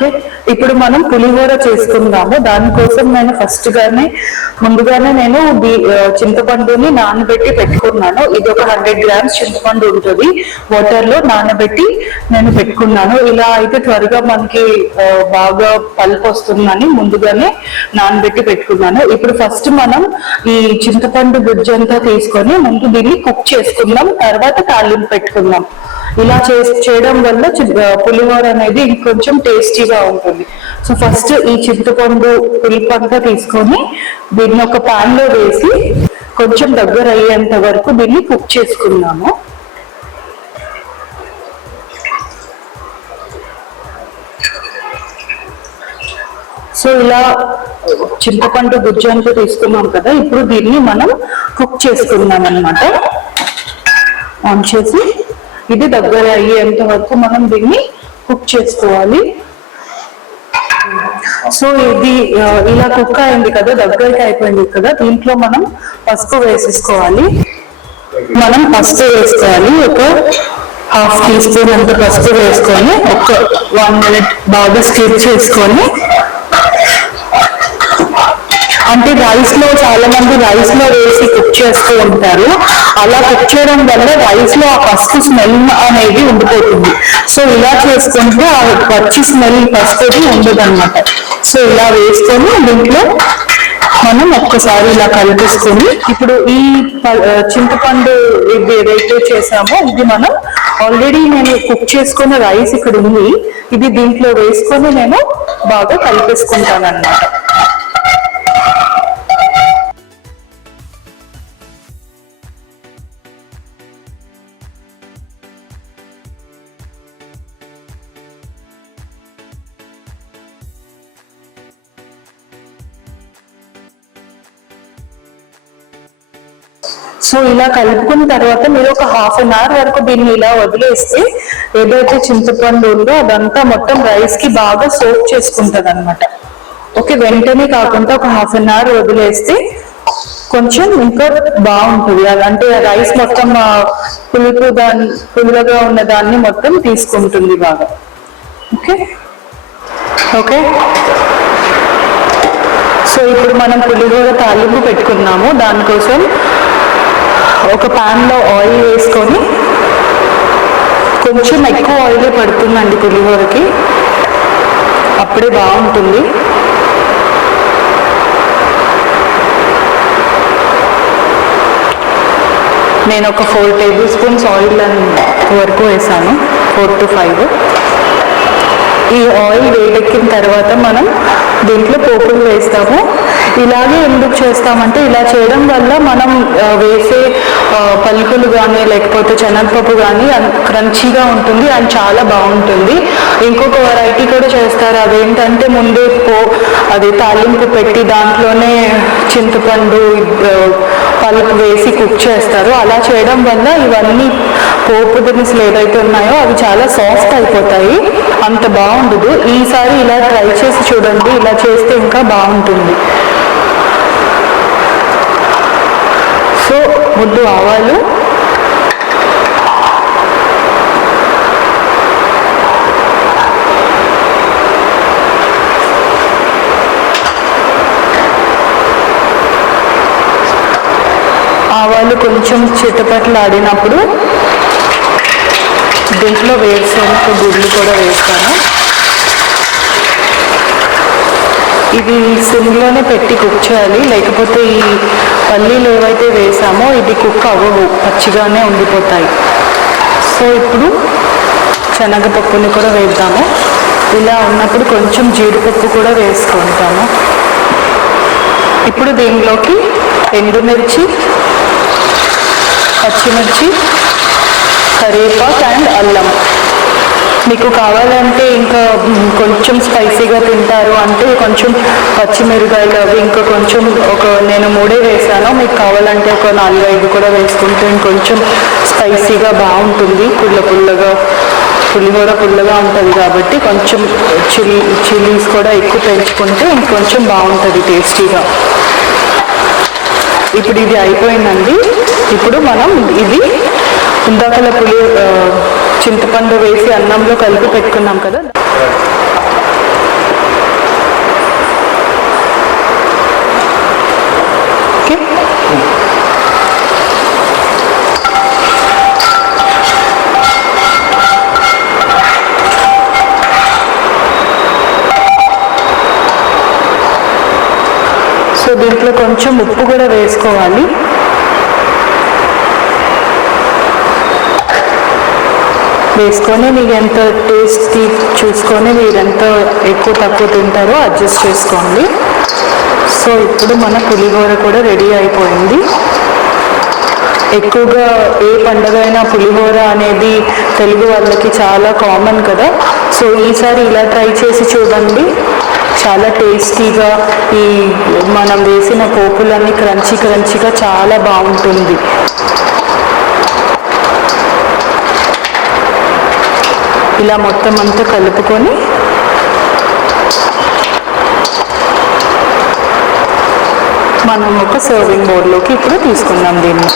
Okay. ఇప్పుడు మనం పులిహోర చేసుకుందాము. దానికోసం నేను ఫస్ట్ గానే ముందుగానే నేను చింతపండుని నానబెట్టి పెట్టుకున్నాను. ఇది ఒక హండ్రెడ్ గ్రామ్స్ చింతపండు ఉంటుంది. వాటర్లో నానబెట్టి నేను పెట్టుకున్నాను. ఇలా అయితే త్వరగా మనకి బాగా పల్పు వస్తుందని ముందుగానే నానబెట్టి పెట్టుకున్నాను. ఇప్పుడు ఫస్ట్ మనం ఈ చింతపండు గుజ్జంతా తీసుకొని ముందు దీన్ని కుక్ చేసుకుందాం. తర్వాత తాలింపు పెట్టుకుందాం. ఇలా చేయడం వల్ల చి- పులిహోర అనేది ఇంకొంచెం టేస్టీగా ఉంటుంది. సో ఫస్ట్ ఈ చింతపండు పులుపు అంతా తీసుకొని దీన్ని ఒక పాన్లో వేసి కొంచెం దగ్గర అయ్యేంత వరకు దీన్ని కుక్ చేసుకున్నాము సో ఇలా చింతపండు గుజ్జు అంతా తీసుకున్నాం కదా ఇప్పుడు దీన్ని మనం కుక్ చేసుకుందాం అనమాట ఆన్ చేసి ఇది దగ్గర అయ్యేంత వరకు మనం దీన్ని కుక్ చేసుకోవాలి. సో ఇది ఇలా కుక్ అయింది కదా దగ్గరికి అయిపోయింది కదా దీంట్లో మనం పసుపు వేసేసుకోవాలి. మనం పసుపు వేసుకోవాలి ఒక హాఫ్ టీ స్పూన్ అంత పసుపు వేసుకొని ఒక వన్ మినిట్ బాగా స్టిచ్ చేసుకొని అంటే రైస్లో చాలా మంది రైస్లో వేసి కుక్ చేస్తూ ఉంటారు. అలా కుక్ చేయడం వల్ల రైస్లో ఆ పసుపు స్మెల్ అనేది ఉండిపోతుంది. సో ఇలా చేసుకుంటే ఆ పచ్చి స్మెల్ పసుపుది ఉండదు అనమాట సో ఇలా వేసుకొని దీంట్లో మనం ఒక్కసారి ఇలా కలిపిస్తుంది ఇప్పుడు ఈ ప- చింతపండు ఇది ఏదైతే చేసామో ఇది మనం ఆల్రెడీ నేను కుక్ చేసుకున్న రైస్ ఇక్కడ ఉంది. ఇది దీంట్లో వేసుకొని నేను బాగా కలిపేసుకుంటాను అన్నమాట సో ఇలా కలుపుకున్న తర్వాత మీరు ఒక హాఫ్ అన్ అవర్ వరకు దీన్ని ఇలా వదిలేస్తే ఏదైతే చింతపండు ఉందో అదంతా మొత్తం రైస్కి బాగా సోప్ చేసుకుంటది అనమాట ఓకే వెంటనే కాకుండా ఒక హాఫ్ అన్ అవర్ వదిలేస్తే కొంచెం ఇంకా బాగుంటుంది. అది అంటే రైస్ మొత్తం పులుపు దాన్ని పుల్లగా ఉన్న దాన్ని మొత్తం తీసుకుంటుంది బాగా. ఓకే? ఓకే? సో ఇప్పుడు మనం పులిహోర తాలింపు పెట్టుకున్నాము. దానికోసం ఒక ప్యాన్లో ఆయిల్ వేసుకొని కొంచెం ఎక్కువ ఆయిల్ పడుతుందండి పులిహోరకి. అప్పుడే బాగుంటుంది. నేను ఒక ఫోర్ టేబుల్ స్పూన్స్ ఆయిల్ వరకు వేసాను ఫోర్ టు ఫైవ్ ఈ ఆయిల్ వేడెక్కిన తర్వాత మనం దీంట్లో పోపులు వేస్తాము. ఇలాగే ఎందుకు చేస్తామంటే ఇలా చేయడం వల్ల మనం వేసే పలుకులు కానీ లేకపోతే శనగపప్పు కానీ క్రంచీగా ఉంటుంది అండ్ చాలా బాగుంటుంది. ఇంకొక వెరైటీ కూడా చేస్తారు. అదేంటంటే ముందే పో అది తాలింపు పెట్టి దాంట్లోనే చింతపండు పలుపు వేసి కుక్ చేస్తారు. అలా చేయడం వల్ల ఇవన్నీ పోపు దినుసులు ఏదైతే ఉన్నాయో అవి చాలా సాఫ్ట్ అయిపోతాయి. అంత బాగుండదు. ఈసారి ఇలా ట్రై చేసి చూడండి. ఇలా చేస్తే ఇంకా బాగుంటుంది సో ముద్దు ఆవాలు. ఆవాలు కొంచెం చిట్టపట్లు ఆడినప్పుడు దీంట్లో వేరుశనగ గుడ్లు కూడా వేస్తాను. ఇది సిమ్లోనే పెట్టి కుక్ చేయాలి. లేకపోతే ఈ పల్లీలు ఏవైతే వేసామో ఇది కుక్ అవ్వవు పచ్చిగానే ఉండిపోతాయి. సో ఇప్పుడు శనగపప్పుని కూడా వేద్దాము. ఇలా ఉన్నప్పుడు కొంచెం జీడిపప్పు కూడా వేసుకుంటాము. ఇప్పుడు దీనిలోకి ఎండుమిర్చి పచ్చిమిర్చి కరివేపాకు అండ్ అల్లం. మీకు కావాలంటే ఇంకా కొంచెం స్పైసీగా తింటారు అంటే కొంచెం పచ్చిమిరకాయలు అవి ఇంకా కొంచెం ఒక నేను మూడే వేసాను. మీకు కావాలంటే ఒక నాలుగైదు కూడా వేసుకుంటే ఇంకొంచెం స్పైసీగా బాగుంటుంది. పుల్ల పుల్లగా పులిహోర పుల్లగా ఉంటుంది కాబట్టి కొంచెం చిల్లీ చిల్లీస్ కూడా ఎక్కువ పెంచుకుంటే ఇంకొంచెం బాగుంటుంది టేస్టీగా. ఇప్పుడు ఇది అయిపోయిందండి. ఇప్పుడు మనం ఇది ఇందాకల పులి చింతపండు వేసి అన్నంలో కలిపి పెట్టుకున్నాం కదా. సో దీంట్లో కొంచెం ఉప్పు కూడా వేసుకోవాలి. వేసుకొని మీకు ఎంత టేస్టీ చూసుకొని మీరు ఎంత ఎక్కువ తక్కువ తింటారో అడ్జస్ట్ చేసుకోండి. సో ఇప్పుడు మన పులిహోర కూడా రెడీ అయిపోయింది. ఎక్కువగా ఏ పండగ అయినా పులిహోర అనేది తెలుగు వాళ్ళకి చాలా కామన్ కదా. సో ఈసారి ఇలా ట్రై చేసి చూడండి. చాలా టేస్టీగా ఈ మనం వేసిన పోపులన్నీ క్రంచీ క్రంచీగా చాలా బాగుంటుంది. ఇలా మొత్తం అంతా కలుపుకొని మనం ఒక సర్వింగ్ బౌల్లోకి ఇప్పుడు తీసుకుందాం దీన్ని.